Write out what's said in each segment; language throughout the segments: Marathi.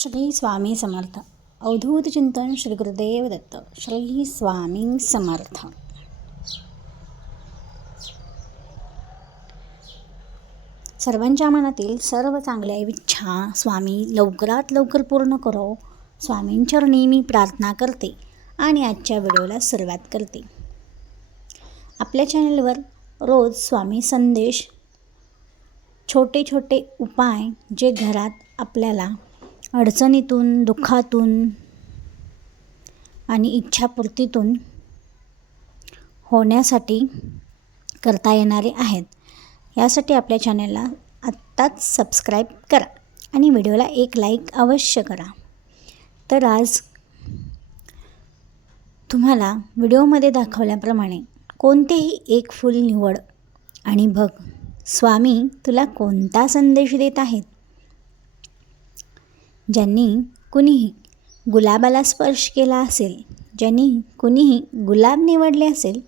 श्री स्वामी समर्थ. अवधूत चिंतन श्री गुरुदेव दत्त. श्री स्वामी समर्थ. सर्वांच्या मनातील सर्व चांगल्या इच्छा स्वामी लवकरात लवकर पूर्ण करो. स्वामींचरणी मी प्रार्थना करते आणि आजच्या व्हिडिओला सुरुवात करते. आपल्या चॅनलवर रोज स्वामी संदेश छोटे छोटे उपाय जे घरात आपल्याला अडचणीतून दुःखातून आणि इच्छापूर्तीतून होण्यासाठी करता येणारे आहेत. यासाठी आपल्या चॅनलला आत्ताच सबस्क्राईब करा आणि व्हिडिओला एक लाईक अवश्य करा. तर आज तुम्हाला व्हिडिओमध्ये दाखवल्याप्रमाणे कोणतेही एक फूल निवड आणि बघ स्वामी तुला कोणता संदेश देत आहेत? ज्यांनी कुणीही गुलाबाला स्पर्श केला असेल ज्यांनी कुणीही गुलाब निवडले असेल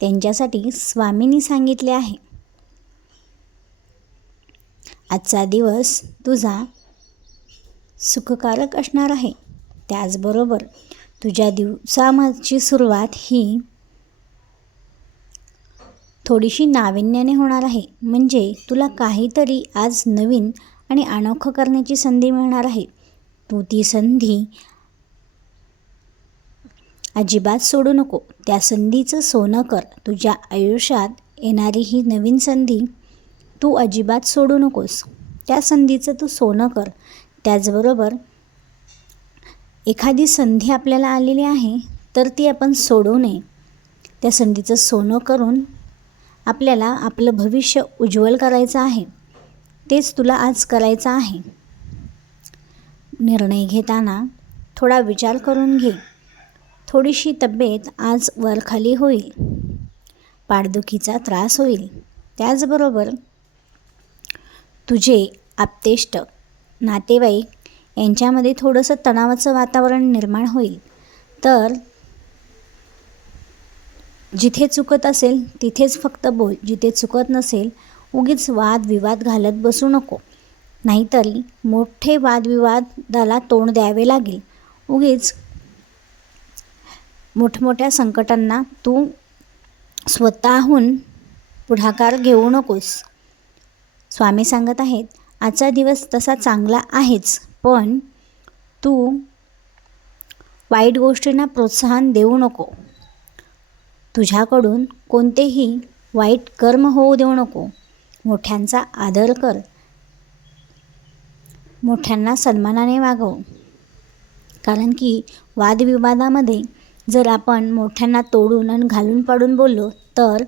त्यांच्यासाठी स्वामींनी सांगितले आहे. आजचा दिवस तुझा सुखकारक असणार आहे. त्याचबरोबर तुझ्या दिवसामाची सुरुवात ही थोडीशी नाविन्याने होणार आहे. म्हणजे तुला काहीतरी आज नवीन आणि अनोखं करण्याची संधी मिळणार आहे. तू ती संधी अजिबात सोडू नको. त्या संधीचं सोनं कर. तुझ्या आयुष्यात येणारी ही नवीन संधी तू अजिबात सोडू नकोस. त्या संधीचं तू सोनं कर. त्याचबरोबर एखादी संधी आपल्याला आलेली आहे तर ती आपण सोडू नये. त्या संधीचं सोनं करून आपल्याला आपलं भविष्य उज्ज्वल करायचं आहे. तेच तुला आज करायचं आहे. निर्णय घेताना थोडा विचार करून घे. थोडीशी तब्येत आज वरखाली होईल. पाठदुखीचा त्रास होईल. त्याचबरोबर तुझे आप्तेष्ट नातेवाईक यांच्यामध्ये थोडंसं तणावाचं वातावरण निर्माण होईल. तर जिथे चुकत असेल तिथेच फक्त बोल. जिथे चुकत नसेल उगीच वादविवाद घालत बसू नको. नाहीतरी मोठे वादविवादाला तोंड द्यावे लागेल. उगीच मोठमोठ्या संकटांना तू स्वतःहून पुढाकार घेऊ नकोस. स्वामी सांगत आहेत आजचा दिवस तसा चांगला आहेच पण तू वाईट गोष्टींना प्रोत्साहन देऊ नको. तुझ्याकडून कोणतेही वाईट कर्म होऊ देऊ नको. मोठ्यांचा आदर कर. मोठ्यांना सन्मानाने वागव. कारण की वादविवादामध्ये जर आपण मोठ्यांना तोडून आणि घालून पाडून बोललो तर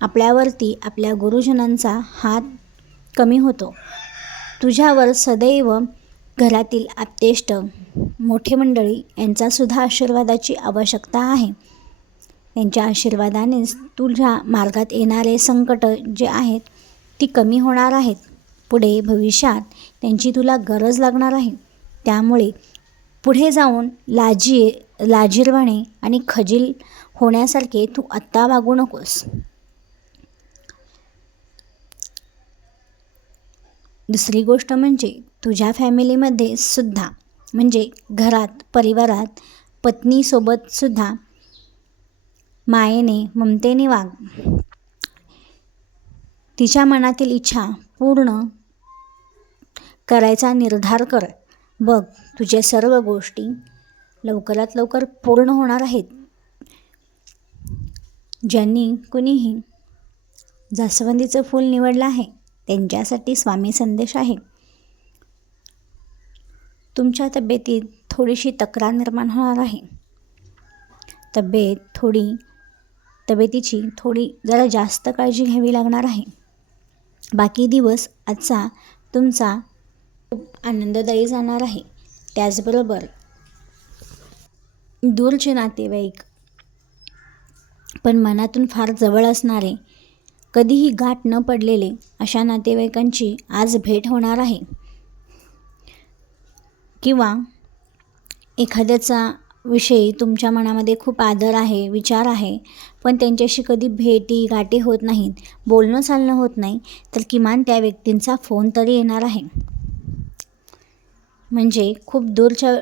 आपल्यावरती आपल्या गुरुजनांचा हात कमी होतो. तुझ्यावर सदैव घरातील आप्तेष्ट मोठे मंडळी यांचासुद्धा आशीर्वादाची आवश्यकता आहे. त्यांच्या आशीर्वादानेच तुझ्या मार्गात येणारे संकट जे आहेत ती कमी होणार आहेत. पुढे भविष्यात त्यांची तुला गरज लागणार आहे. त्यामुळे पुढे जाऊन लाजी लाजीरवाणे आणि खजील होण्यासारखे तू आत्ता वागू नकोस. दुसरी गोष्ट म्हणजे तुझ्या फॅमिलीमध्ये सुद्धा म्हणजे घरात परिवारात पत्नीसोबतसुद्धा मायेने ममतेने वाग. तिच्या मनातील इच्छा पूर्ण करायचा निर्धार कर. बघ तुझ्या सर्व गोष्टी लवकरात लवकर पूर्ण होणार आहेत. ज्यांनी कुणीही जास्वंदीचं फूल निवडलं आहे त्यांच्यासाठी स्वामी संदेश आहे. तुमच्या तब्येतीत थोडीशी तक्रार निर्माण होणार आहे. तब्येत थोडी तब्येतीची थोडी जरा जास्त काळजी घ्यावी लागणार आहे. बाकी दिवस आजचा तुमचा खूप आनंददायी जाणार आहे. त्याचबरोबर दूरचे नातेवाईक पण मनातून फार जवळ असणारे कधीही गाठ न पडलेले अशा नातेवाईकांची आज भेट होणार आहे. किंवा एखाद्याचा विषयी तुमच्या मनामध्ये खूप आदर आहे विचार आहे पण त्यांच्याशी कधी भेटी गाठी होत नाहीत बोलणं चालणं होत नाही तर किमान त्या व्यक्तींचा फोन तरी येणार आहे. म्हणजे खूप दूरच्या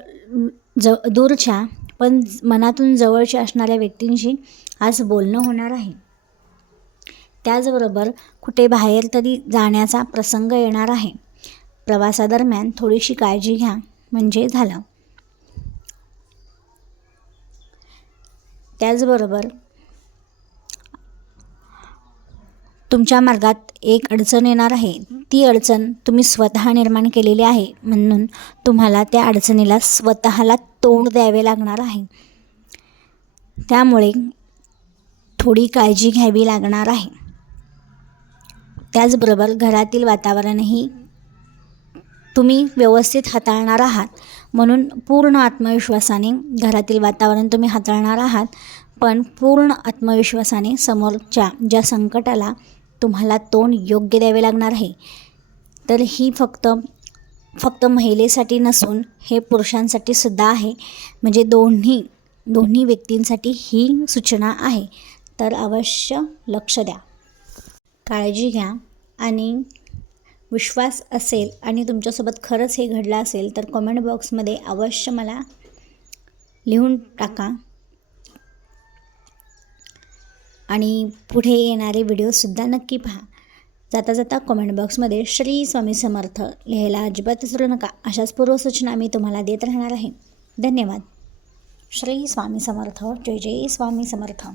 ज दूरच्या पण मनातून जवळच्या असणाऱ्या व्यक्तींशी आज बोलणं होणार आहे. त्याचबरोबर कुठे बाहेर तरी जाण्याचा प्रसंग येणार आहे. प्रवासादरम्यान थोडीशी काळजी घ्या म्हणजे झालं. त्याचबरोबर तुमच्या मार्गात एक अडचण येणार आहे. ती अडचण तुम्ही स्वतः निर्माण केलेली आहे म्हणून तुम्हाला त्या अडचणीला स्वतःला तोंड द्यावे लागणार आहे. त्यामुळे थोडी काळजी घ्यावी लागणार आहे. त्याचबरोबर घरातील वातावरणही तुम्ही व्यवस्थित हाताळणार आहात. म्हणून पूर्ण आत्मविश्वासाने घरातील वातावरण तुम्ही हाताळणार आहात. पण पूर्ण आत्मविश्वासाने समोरच्या ज्या संकटाला तुम्हाला तोंड योग्य द्यावे लागणार आहे. तर ही फक्त फक्त महिलेसाठी नसून हे पुरुषांसाठी सुद्धा आहे. म्हणजे दोन्ही दोन्ही व्यक्तींसाठी ही सूचना आहे. तर अवश्य लक्ष द्या. काळजी घ्या आणि विश्वास असेल आणि तुमच्यासोबत खरंच हे घडलं असेल तर कमेंट बॉक्समध्ये अवश्य मला लिहून टाका. आणि पुढे येणारे व्हिडिओसुद्धा नक्की पहा. जाता जाता कॉमेंट बॉक्समध्ये श्री स्वामी समर्थ लिहायला अजिबात विसरू नका. अशाच पूर्वसूचना मी तुम्हाला देत राहणार आहे. धन्यवाद. श्री स्वामी समर्थ. जय जय स्वामी समर्थ.